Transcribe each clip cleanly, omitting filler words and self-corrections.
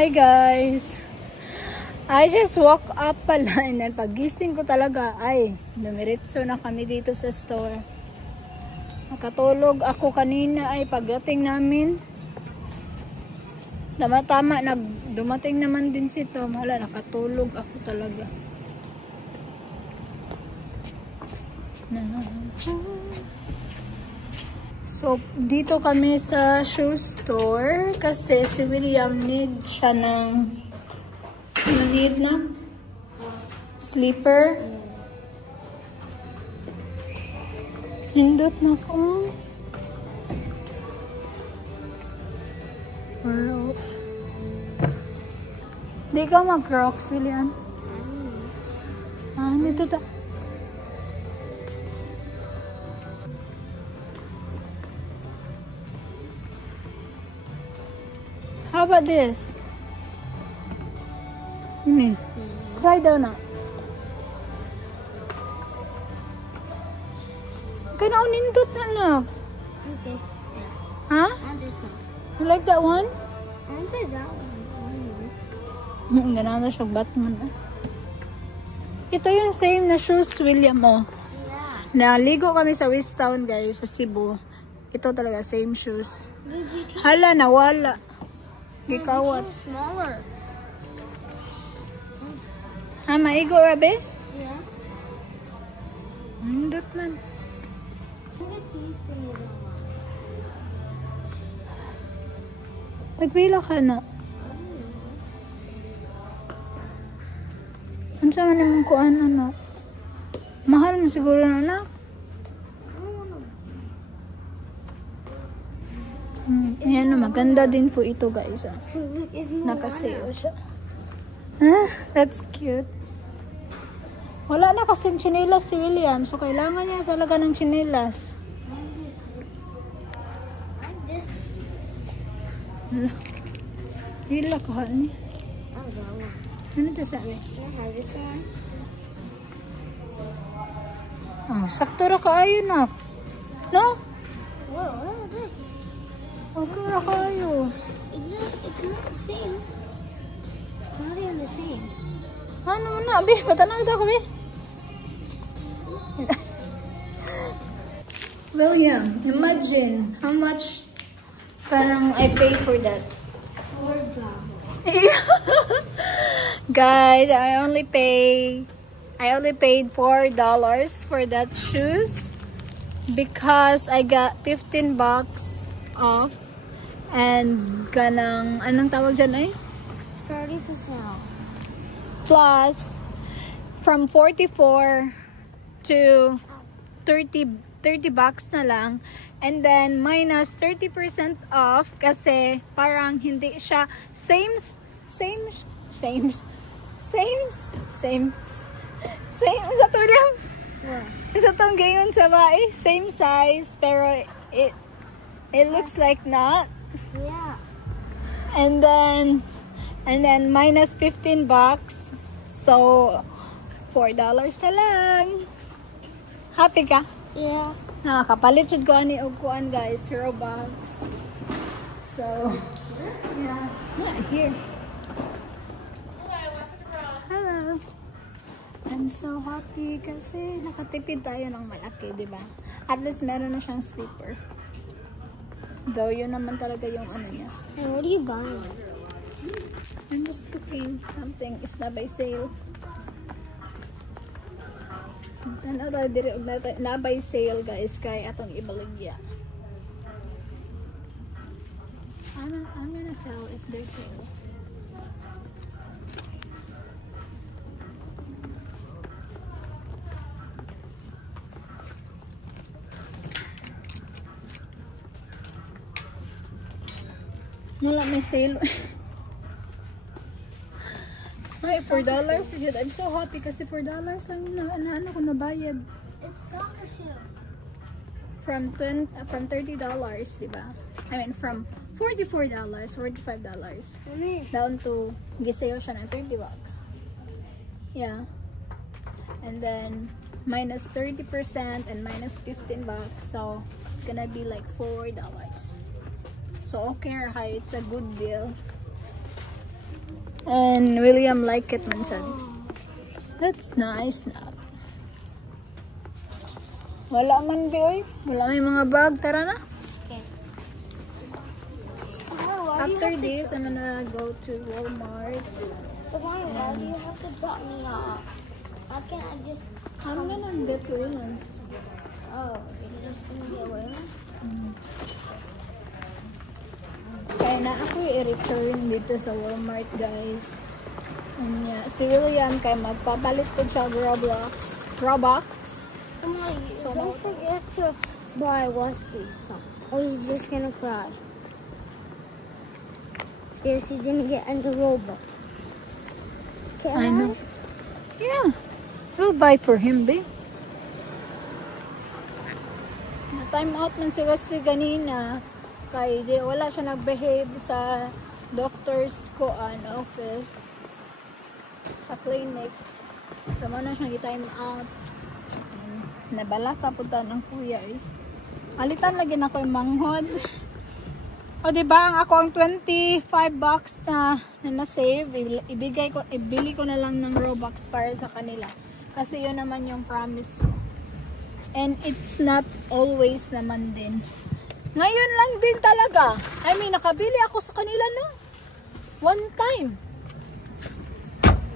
Hi guys! I just woke up pala and then pagising ko talaga ay dumiretso na kami dito sa store. Nakatulog ako kanina ay pagdating namin. Tama dumating naman din si Tom. Hala, nakatulog ako talaga. So, dito kami sa shoe store kasi si William need siya ng sleeper. Hindot na ko. Di ka mag-crocs, William? Dito ta. How about this? Ini. Try daw na. Kaya nindot na lang. Okay. Huh? You like that one? I say that one. Ganaan na siya Batman. Ito yung same na shoes, William mo. Yeah. Naligo kami sa Wistown, guys, sa Cebu. Ito talaga, same shoes. Hala, nawala. Gikawat. Smaller. Maigo, Rabe? Yeah. Hindot man. Nagpila ka na. Ano sa man mong kuan, anak? Mahal mo siguro na, anak? Ayan, maganda din po ito, guys. Nakasale siya. That's cute. Wala na kasing chinelas si William, so kailangan niya talaga ng chinelas. Hila ko, honey. Oh, that one. Ano ito sabi? Can I have this one? Oh, sakto ra kaayo na. No? Whoa, look. Okay ra kaayo. It's not the same. It's not even the same. Ano mo na, be? Patanang ito ko, be? William, imagine how much parang I pay for that. $4. Guys, I only paid $4 for that shoes because I got 15 bucks off and kanang anong tawag dyan ay? 30%. Plus from 44 to 30 bucks na lang. And then, minus 30% off kasi parang hindi siya same sa tulang. Sa tong gayon sa bae, same size pero it looks like not. Yeah. And then minus 15 bucks. So $4 na lang. Happy ka? Yeah. Nakakapalit jud ko ani og kuan, guys, Robux. So, yeah. Here. Hello. I'm so happy kasi nakatipid tayo ng malaki, di ba? At least meron na siyang sleeper. Though, yun naman talaga yung ano niya. Hey, what are you buying? I'm just looking something. It's not by sale. Ano na by sale, guys, kay atong ibaligya. I'm gonna sell if there's sales. Wala may sale. Ay, $4 yun. I'm so happy kasi $4 lang na ko nabayad. It's soccer shoes. From $30, diba? I mean, from $44, $45. Down to, gisale siya ng 30 bucks. Yeah. And then, minus 30% and minus 15 bucks. So, it's gonna be like $4. So, okay, hi, it's a good deal. And William like it man said. That's nice na. Wala man Bioy. Wala may mga bag. Tara na. Okay. After this, I'm gonna go to Walmart. But why do you have to drop me off? How can I just... I'm gonna get William. Oh, you're just gonna get away? Kaya na ako i-return dito sa Walmart, guys. And yeah, si William kaya magpapalit po siya Robux. Come on, don't forget to buy Wesley some. Or he's just gonna cry. Yes, he didn't get into Robux. Okay, I know. Yeah. I'll buy for him, babe. Na-time out man si Wesley ganina. Kaya di, wala siya nag-behave sa doctor's office. Sa clinic. Sama na siyang i-time out. Nabala ka punta ng kuya eh. Alitan lagi na ko yung manghod. O diba ang ako ang 25 bucks na na-save, ibili ko na lang ng Robux para sa kanila. Kasi yun naman yung promise ko. And it's not always naman din. Ngayon lang din talaga. I mean, nakabili ako sa kanila no? One time.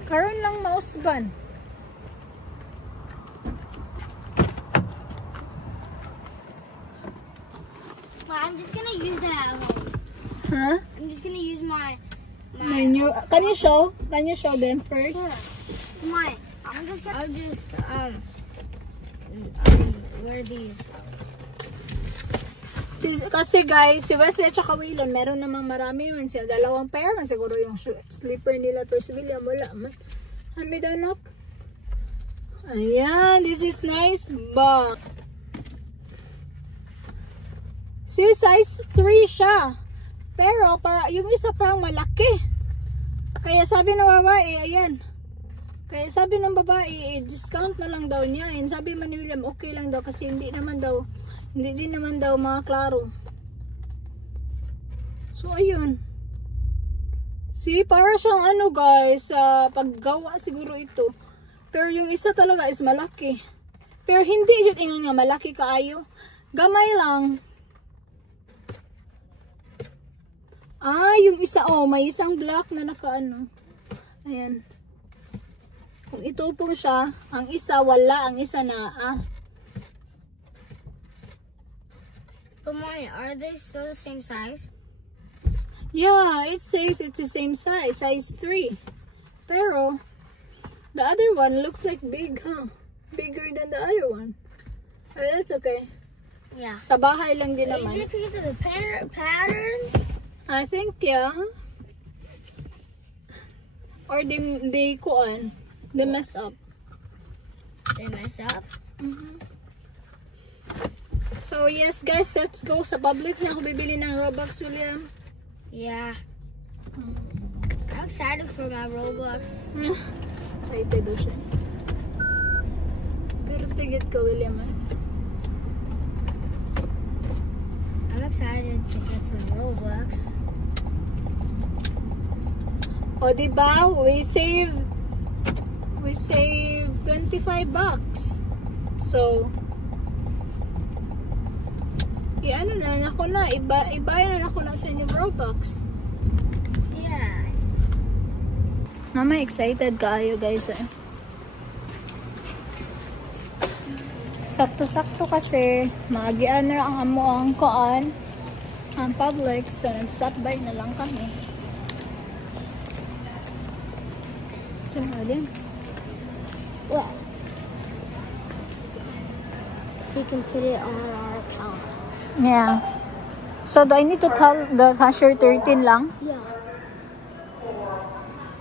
Karon lang mausban. I'm just gonna use that at home. Huh? I'm just gonna use my Can you show? Can you show them first? Sure. My, I'll just wear these. Kasi guys, si Wesley at saka William, meron namang marami yun. Sila dalawang pair man. Siguro yung slipper nila. Pero si William, wala man. Hami daw nak. Ayan, this is nice bag. Si size 3 siya. Pero, yung isa parang malaki. Kaya sabi ng babae, ayan. Kaya sabi ng babae, discount na lang daw niya. And sabi man ni William, okay lang daw kasi hindi din naman daw mga klaro. So, ayun. See, para siyang ano guys, paggawa siguro ito. Pero yung isa talaga is malaki. Pero hindi yun ingon nga malaki kaayo. Gamay lang. Yung isa, may isang black na nakaano. Ayan. Kung ito po siya, ang isa wala, ang isa na, But Mommy, are they still the same size? Yeah, it says it's the same size, size 3. Pero, the other one looks like big, huh? Bigger than the other one. Oh, that's okay. Yeah. Sa bahay lang din naman. Is it because of the patterns? I think, yeah. Or they mess up. They mess up? So, yes guys, let's go sa Publix na ako bibili ng Robux, William. Yeah. I'm excited for my Robux. Excited daw siya. Pero tigit ka, William, I'm excited to get some Robux. O, diba? We save 25 bucks. So, ano na ako na, ibayan na ako na sa inyo Robux. Yeah. Mama, excited kayo guys eh. Sakto-sakto kasi maagian na ang amo ang koan ang Publix, so nag-stop by na lang kami. So, din. Well, we can put it on our account. Yeah. So, do I need to tell the cashier 13 lang? Yeah.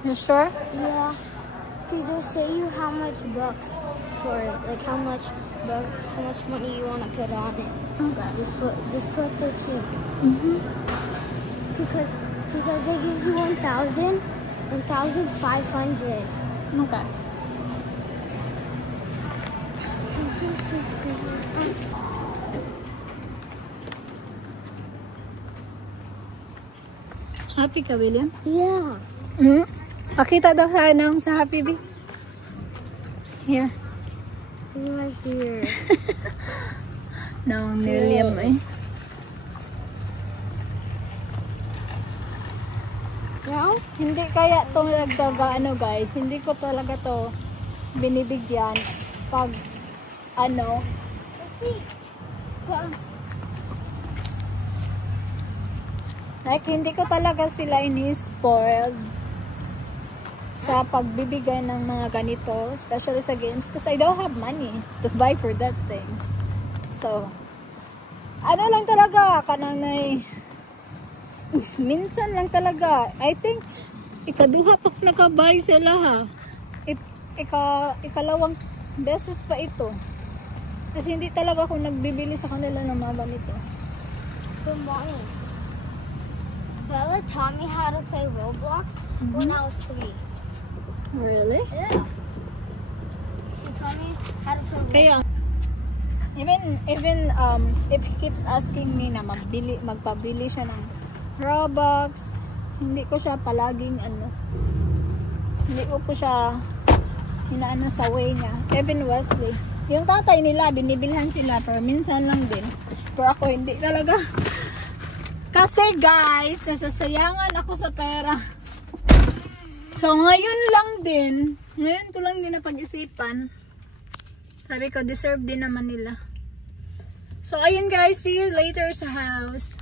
You sure? Yeah. They'll say you how much bucks for it, like how much money you want to put on it. Okay. Just put 13. Because they give you 1,500. Okay. Happy ka, William? Yeah. Pakita daw sa akin sa Happy Bee. Here. Right here. No, William eh. No? Hindi kaya itong nagkagaano guys. Hindi ko talaga to binibigyan pag ano. Like, hindi ko talaga sila ini-spoiled sa pagbibigay ng mga ganito, especially sa games, because I don't have money to buy for that things. So, ano lang talaga, kananay, minsan lang talaga. I think, ikaduha pa nakabuy sila ha. Ikalawang beses pa ito. Kasi hindi talaga ako nagbibili sa kanila ng mga ganito. Good morning. Bella taught me how to play Roblox when I was 3. Really? Yeah. She taught me how to play Roblox. Kaya, even if he keeps asking me na magpabili siya ng Robux, hindi ko siya palaging hindi ko po siya inaano sa way niya. Even Wesley, yung tatay nila, binibilhan sila pero minsan lang din. Pero ako hindi talaga. Kasi guys, nasasayangan ako sa pera. So ngayon ko lang din napag-isipan. Sabi ko, deserve din naman nila. So ayun guys, see you later sa house.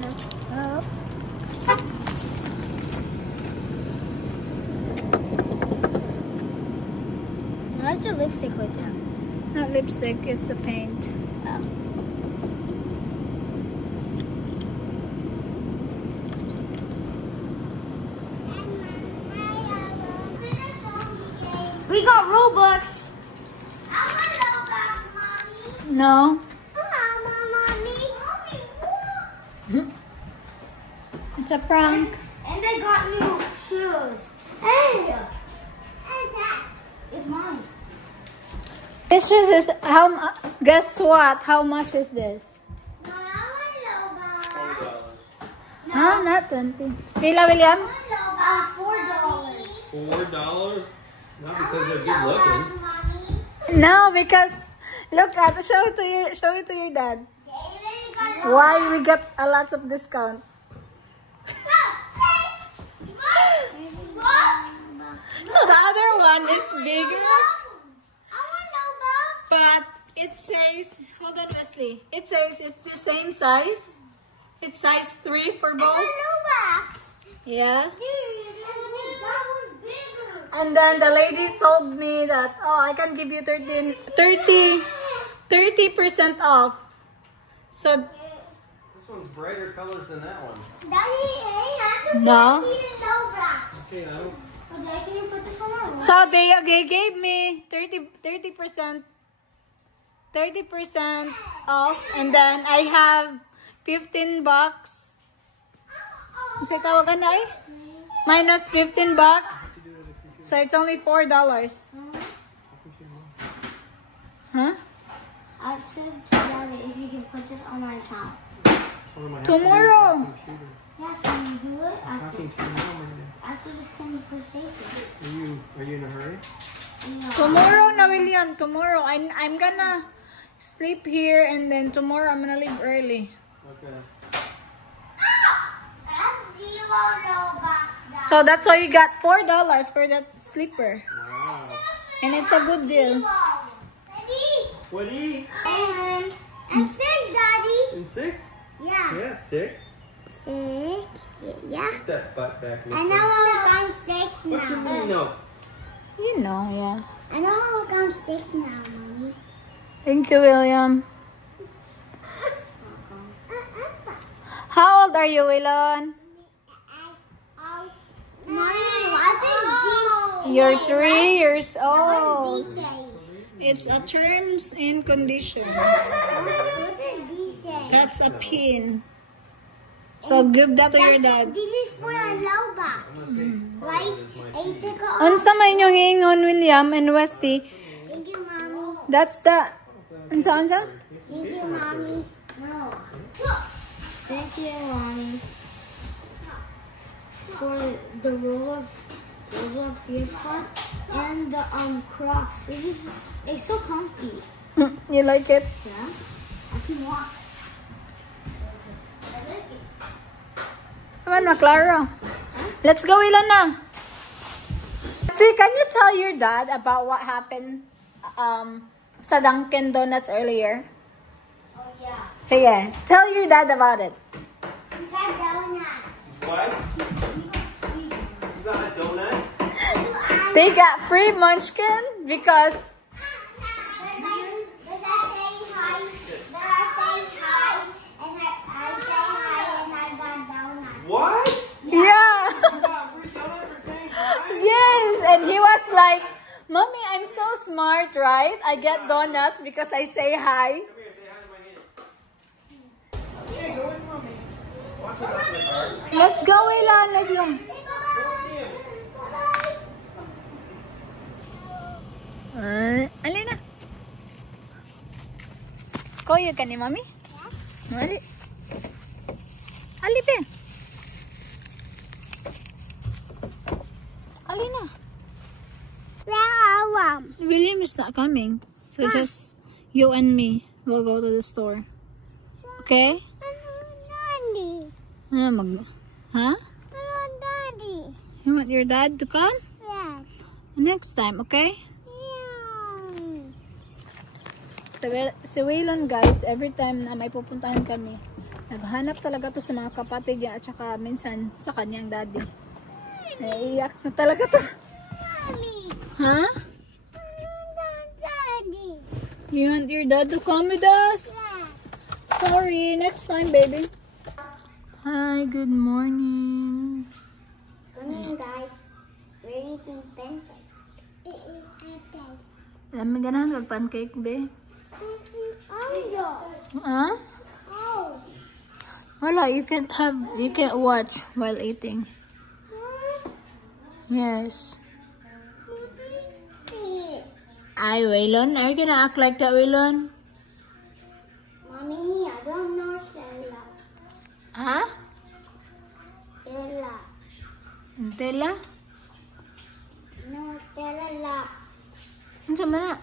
Next up. Where's the lipstick right there? Not lipstick, it's a paint. Oh. We got Robux. I want Robux, Mommy. No. Mommy. It's a prank. And I got new shoes. And that. It's mine. This is guess what? How much is this? No, I want Robux. Huh? Not 20. Pila, William? $4. $4? Not because they're good looking. No, because look at show it to your dad. Why we got a lot of discount? So the other one is bigger, but it says, hold on Wesley, it says it's the same size. It's size 3 for both. Yeah. And then the lady told me that, oh, I can give you 30% off. So This one's brighter colors than that one. no. Okay, no. Can you put this one on? So they gave me 30% off, and then I have $15. Sa tawagan na eh? Minus $15. So it's only $4. Huh? I said to Daddy if you can put this on my account. Tomorrow. Yeah, can you do it? Talking to your mom again. After this conversation. Are you in a hurry? No. Tomorrow na, William. Tomorrow. I'm gonna sleep here, and then tomorrow I'm gonna leave early. Okay. So that's why you got $4 for that sleeper. Wow. And it's a good deal. Woody? And 6, Daddy. In 6? Yeah. Yeah, 6. 6. Yeah. Put that butt back. I know how to count 6 now. What you mean, no? You know, yeah. I know how to count 6 now, Mommy. Thank you, William. How old are you, Wilon? Mommy, what is this? You're 3 years What old. is this say? It's a terms and conditions. What is this say? That's a pin. So give that to your dad. This is for a Robux, right? Unsa may inyong ingon, William and Westy? Thank you, Mommy. That's the... Unsa? Thank you, Mommy. No. Thank you, Mommy. For the Roblox gift card and the Crocs. It's so comfy. You like it? Yeah. I can walk. I like it. Come on, Clara. Let's go, Ilona. See, can you tell your dad about what happened sa Dunkin' Donuts earlier? Oh yeah. Sige, tell your dad about it. We got donuts. What? We got free donuts. Is that a donut? They got free munchkin because What? yeah. You got free donut for saying hi? Yes, and he was like, Mommy, I'm so smart, right? I get donuts because I say hi. Come here, say hi to my hand. Yeah, go with mommy. Watch it off the car. Let's go, Ilan. Let's go. Go with him. Alina. Koyo ka ni Mommy? Ali. Ali, pe. Alina. William is not coming. So just you and me will go to the store. Okay? Huh? You want your dad to come? Next time, okay? Si Waylon, guys, every time na may pupuntahan kami, naghanap talaga to sa mga kapatid niya at saka minsan sa kanyang daddy. Naiiyak na talaga to. Huh? You want your dad to come with us? Sorry, next time, baby. Hi, good morning. Good morning, guys. We're eating pancakes. Alam mo ganahan kag pancake, be? Huh? Wala, you can't watch while eating. Yes. Ay, Waylon, are you gonna act like that, Waylon? Mommy, I don't know Stella. Huh? Stella. Nutella? No, Stella. Ano sa mana?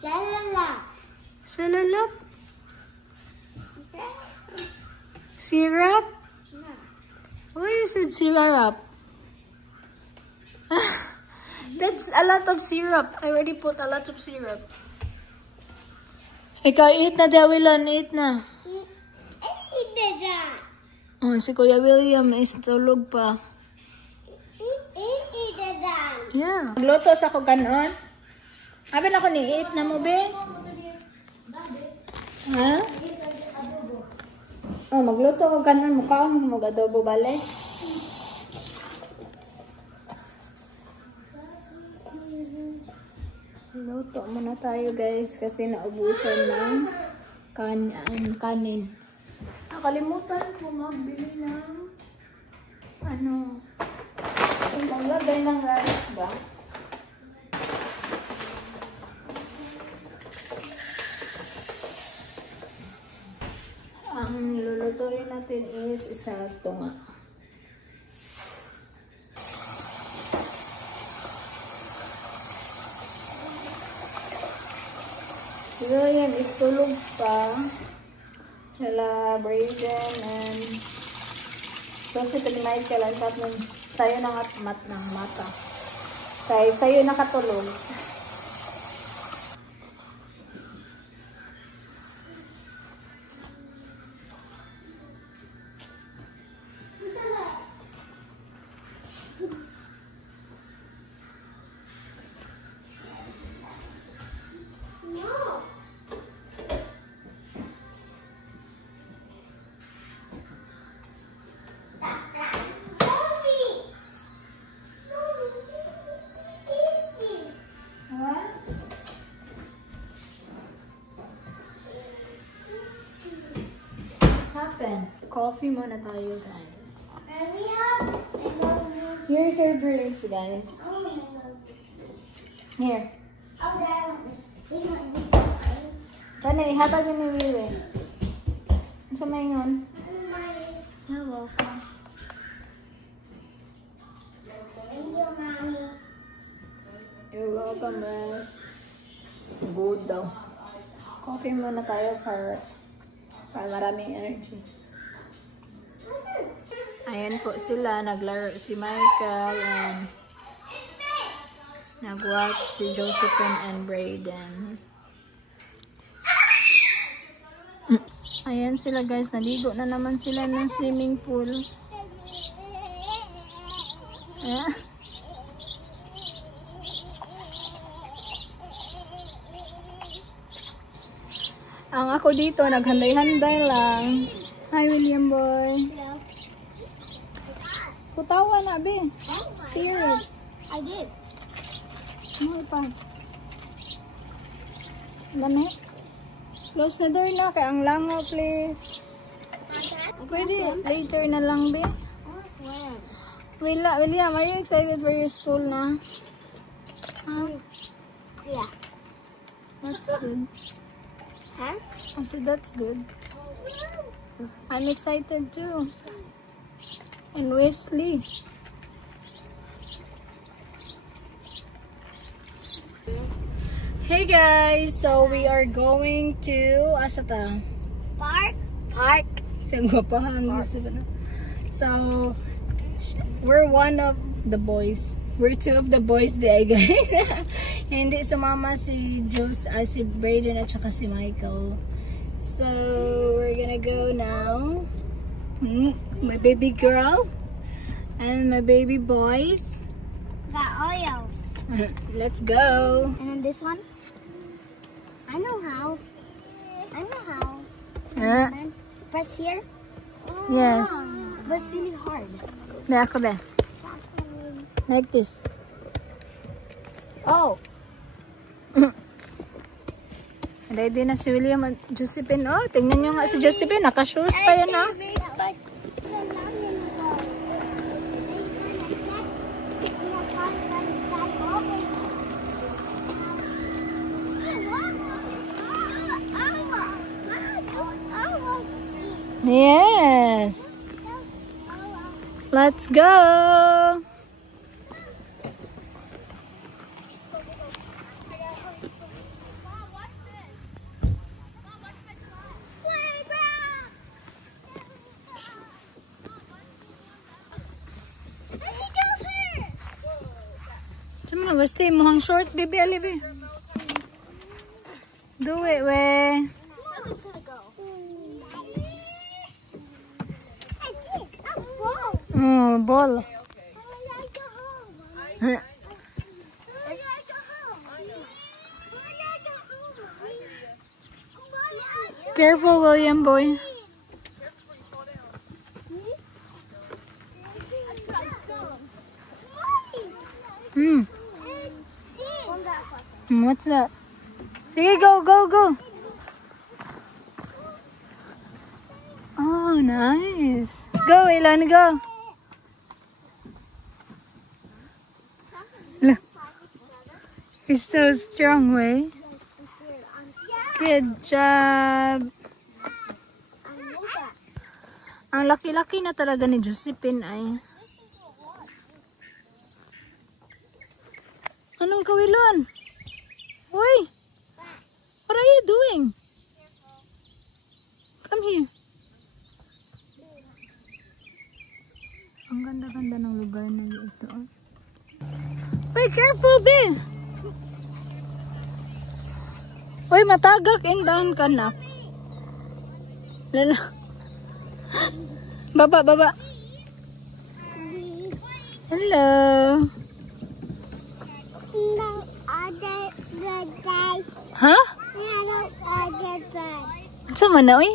Stella. Salalap? Syrup? No. Why you said syrup? That's a lot of syrup. I already put a lot of syrup. Ikaw, eat na, Waylon. Eat na. Eat that. Oh, si Kuya William is tulog pa. Eat that. Yeah. Magluto sa ko ganon. Abin ako ni eat na mo, be? Ha? Oh, magluto ko ganon. Mukha mo mag-adobo balik. Luto muna tayo, guys, kasi naubusan ng kanin. Nakalimutan ko magbili ng yung maglagay ng rice ba? Ang lulutuin natin is isa tunga. Siguro yan is tulog pa. Sila Braden and so si Michael kailan kat nun sayo ng atmat ng mata. Sayo nakatulog. Coffee muna tayo, guys. Here's your drinks, guys. Here. Sana, ihatag yun ni Wiwi. Ano sa may yun? You're welcome. You're welcome, miss. Good daw. Coffee muna tayo para maraming energy. Ayan po sila, naglaro si Michael and nag-watch si Josephine and Brayden. Ayan sila guys, naligo na naman sila ng swimming pool. Ang ako dito, naghanday-handay lang. Hi, William boy. Hello. Putawa na, be. Steer it. I did. Ano pa? Dami. Close na door na. Kaya ang langaw, please. Pwede, later na lang, be. William, are you excited for your school na? Huh? Yeah. That's good. Huh? I said that's good. I'm excited too. And Wesley. Hey guys, so we are going to Asata Park. So we're one of the boys. We're two of the boys there, guys. Hindi sumama si si Brayden at saka si Michael. So we're gonna go now. My baby girl and my baby boys. Got oil. Let's go. And then this one. I know how. And then press here. Yes. But it's really hard. Ako ba? Like this. Oh. Ready na si William at Josephine. Oh, tingnan nyo nga si Josephine. Naka-shoes pa yan, ha? Yes. Let's go. Sama na, basta yung muhang short, baby, alibi. Do it, we. Ball. Careful, William boy. What's that? Sige, go, go, go. Oh, nice. Go, Ilan, go. Look. You're so strong, way. Good job. Ang laki-laki na talaga ni Josephine ay. Anong kawilan? Uy! What are you doing? Come here. Ang ganda-ganda ng lugar na ito. Uy, careful, be! Uy, matagak and down ka na. Lala. Baba, baba. Hello. Huh? Sama na, uy?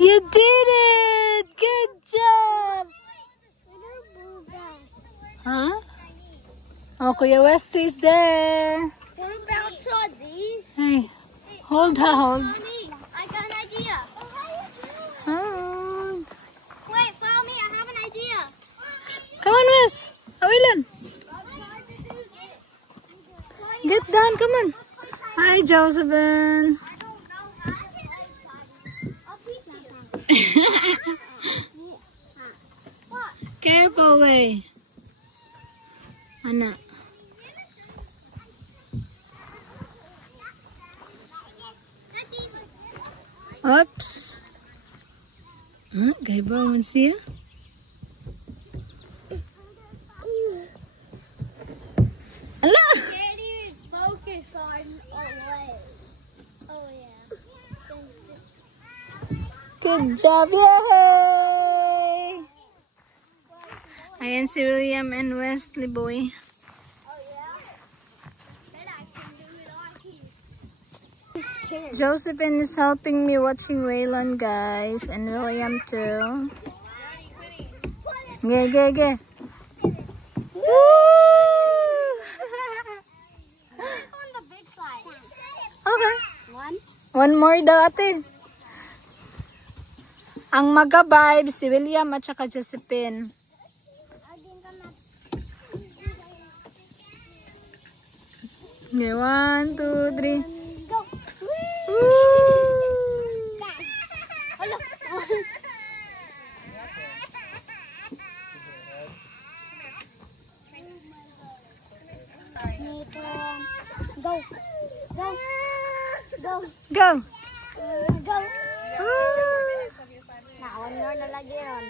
You did it! Good job! Huh? Oh, Kuya Westy's there. What about these? Hey, hold her, hold. Mommy, I got an idea. Hold. Wait, follow me. I have an idea. Come on, Wes. Awilan. Get down, come on. Hi, Josephine. Careful, way. Anak. Oops. Gaya ba man siya? Ala! Can't even focus on away. Oh yeah. Good job, yay! Ayan si William and Wesley boy. Oh yeah. Then I can do it on here. He's scared. Josephine is helping me watching Waylon, guys, and William too. Ge, ge, ge. On the big slide. Okay. One. One more daw, ate. Ang mag-vibe si William at saka Josephine. Okay, 1, 2, 3. Go. Woo! Hello. Go. Go. Go. Go! Go. Woo! Naon na lagi yun.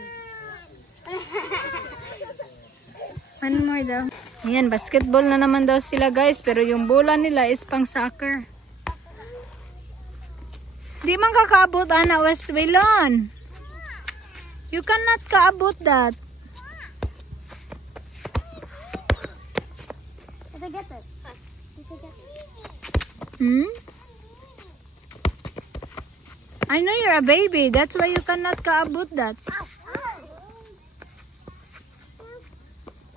One more daw. Ayan, basketball na naman daw sila, guys. Pero yung bola nila is pang soccer. Di man kakaabot, Ana Westwilon. You cannot kaabot that. If I get it. If I get it. Hmm? I know you're a baby. That's why you cannot kaabot that. Ow.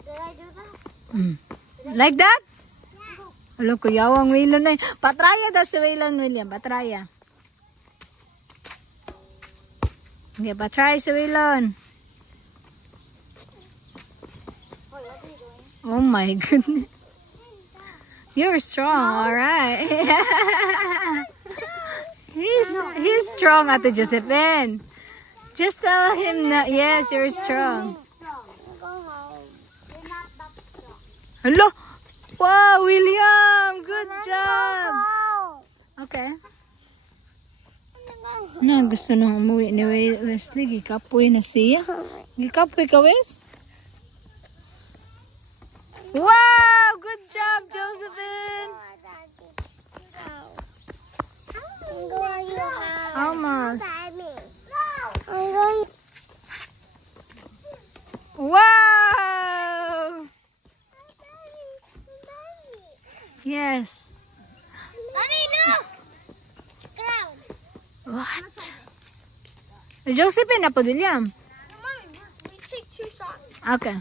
Did I do that? Hmm. Like that? Hello, kuyawang Waylon na. Patraya daw si Waylon, William. Patraya. Okay, patry si Waylon. Oh my goodness. You're strong, alright. He's strong, Ate Josephine. Just tell him that, yes, you're strong. Go home. You're not that strong. Hello! Wow, William! Good job! Okay. Na, gusto nang umuwi ni Wesley. Gikapoy na siya. Gikapoy ka, Wes? Wow! Good job, Josephine! Almost. Wow! Yes. Mommy, no! Ground. What? Josephine na po, William. Mommy, we take 2 shots. Okay.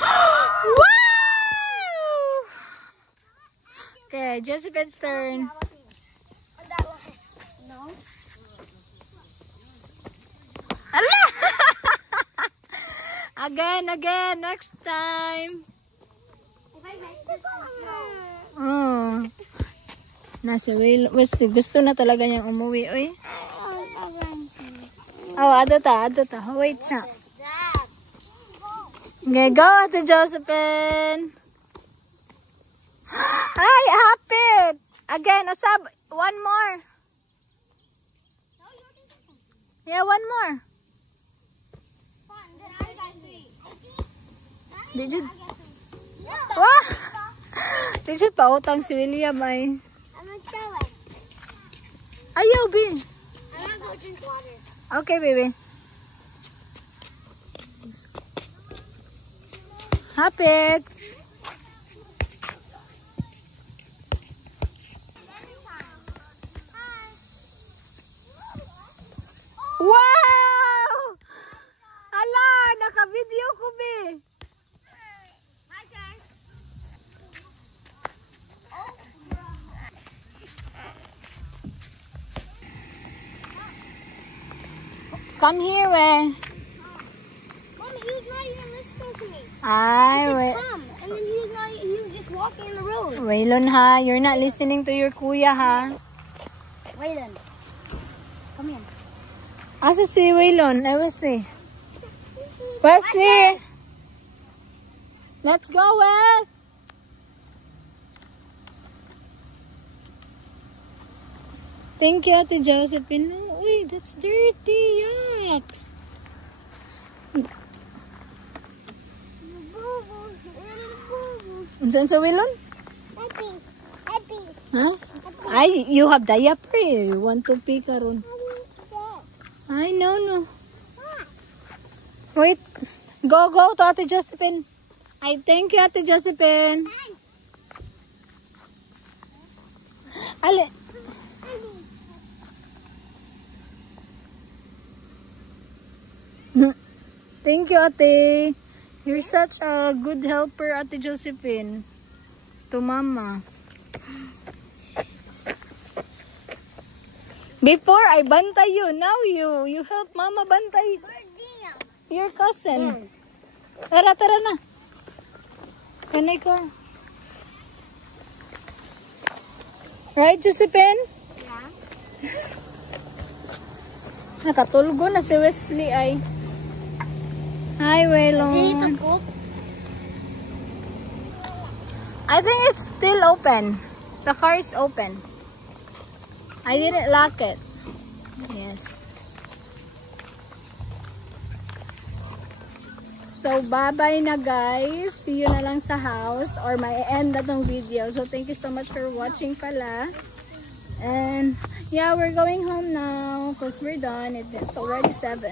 Wow! Okay, Josephine's turn. On that one. No. Allah! Again, next time. If I make this one, Oh. Nasa Wesley, gusto na talaga niyang umuwi, oy. Oh, ado ta. Wait sa. Okay, go to Josephine. Hi, Hapit. Again, usab. One more. Yeah, one more. Did you? Wah! Did you pautang si William ay? I'm gonna throw it. Ayaw, B. I'm gonna go drink water. Okay, baby. Hapit. Wow! Ala, naka-video ko, B. My turn. Come here, we. Mommy, he was not even listening to me. Ay, I wait. said come, and then he was just walking in the road. Waylon, ha. You're not listening to your kuya, ha. Waylon, come here. Asa si Waylon? Ay, Wesley. Wesley! Let's go, Wes! Thank you, Ate Josephine. No, wait, that's dirty. Yucks. Unsan sa wilon? Huh? Ay, you have diaper. You want to pee karon? Ay, no. Wait. Go to Ate Josephine. I thank you, Ate Josephine. Ali. Thank you, Ate. You're such a good helper, Ate Josephine. To Mama. Before, I bantay you. Now you help Mama bantay. Your cousin. Tara na. Kanay ko. Right, Josephine? Yeah. Nakatulgo na si Wesley ay. Hi, Waylon. I think it's still open. The car is open. I didn't lock it. Yes. So, bye-bye na guys. See you na lang sa house or may end na tong video. So, thank you so much for watching pala. And, yeah, we're going home now because we're done. It's already 7.